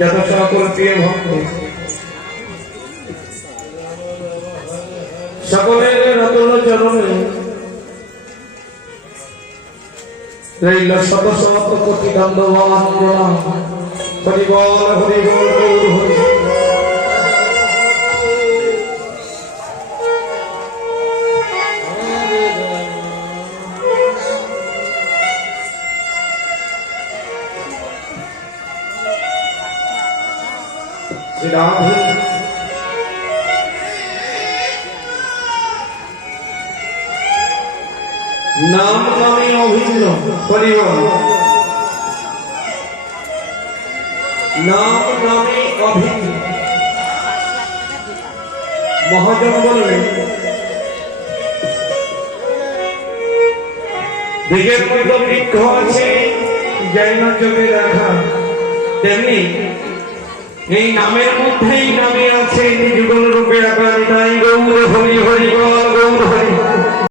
যত সকল প্রিয় ভক্ত সকলের রতন চরণে রইল শত শত কোটি দণ্ডবান প্রণাম। হরি বল হরি বল হরি নাম নামে অভিন্ন পরিবর্তন, নাম নামে অভিন্ন। মহাজন বললেন দিকের মতো বৃক্ষ আছে যাই না চোখে দেখা, তেমনি এই নামের মধ্যেই নামে আছে যুগল